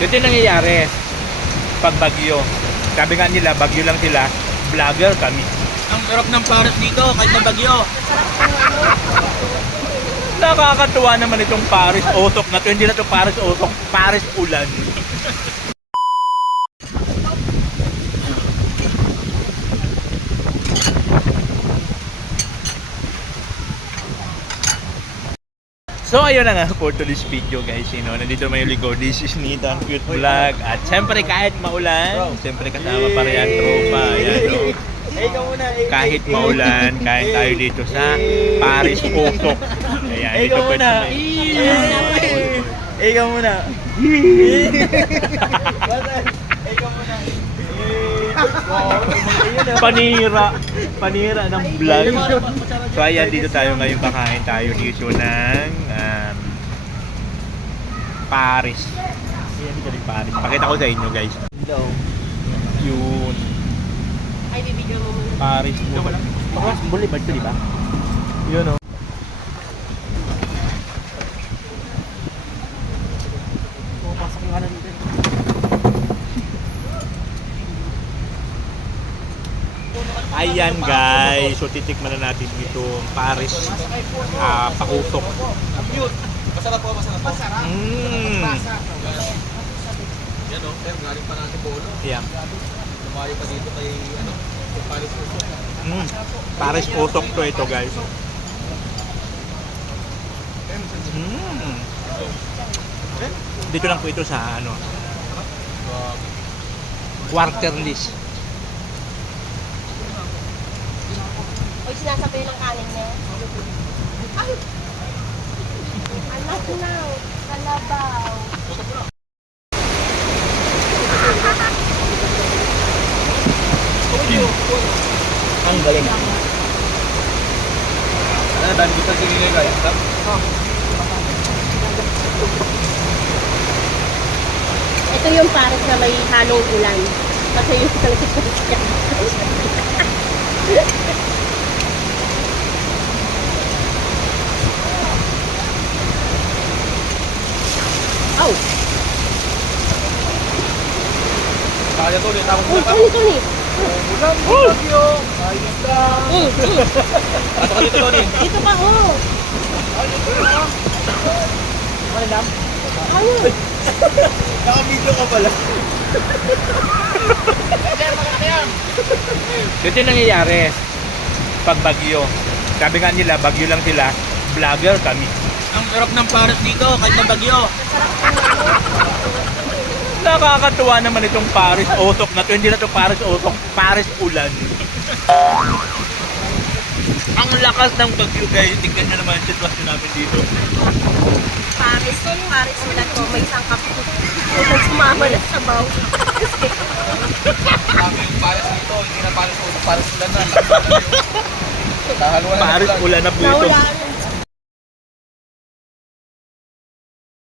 Ito yung nangyayari pag bagyo. Sabi nga nila, bagyo lang sila, vlogger kami. Ang sarap ng pares dito kahit na bagyo. Nakakatuwa naman itong Paris Usok na to. Hindi na to Paris Usok, Paris Ulan. So ayun na nga for today's video guys, nandito naman yung ligo. This is Nita Cute Vlog. At siyempre kahit maulan, siyempre kasama pa rin ang tropa. Ayan, no? Kahit maulan, kain tayo dito sa Paris Usok. Ayan, dito Ikaw muna. Ikaw muna. Panira ng vlog. So ayan, dito tayo ngayon, kakain tayo dito ng Paris. Ayan, dito ng Paris. Pakita ko sa inyo guys. Yun. Ay, bibigyan mo muna. Paris. Baka Boulevard to, di ba? Yun o. Pasok yung kanan dito. Ayan guys, so titikman na natin dito Paris pakusok. Masarap po, masarap po. Yan o, pero galing pa natin Polo. Yeah. Lumayo pa dito kay Paris Usok. Paris usok to ito guys. Dito lang po ito sa Quarterlist. Uy, sinasabay ng kanin niya. Ay! Anak na, kalabaw. Ang galing. Ano ba, dito tingin guys? Ito yung pares na may halong ulan. Kasi yung isang siya. Oh! Kaya to, ulit ako Uy, Tony! Ulang bagyo. Ayos lang. Ato ka dito, Tony. Dito pa, oh! Ano lang? Ayun! Naka-video ka pala. Ito yung nangyayari pag bagyo. Sabi nga nila, bagyo lang sila, vlogger kami. Ang sarap ng pares dito kahit na bagyo. Nakakatuwa naman itong Paris Usok na to. Hindi na to Paris Usok, Paris Ulan. Ang lakas ng bagyo guys. Tingnan nyo naman yung sitwasyon namin dito. Paris ulan ko. May isang kapito. Kung sumama na sa baw. Sabi yung pares dito, hindi na pares usok, pares ulan na. Kahaluan na Paris Ulan na po ito. Nawala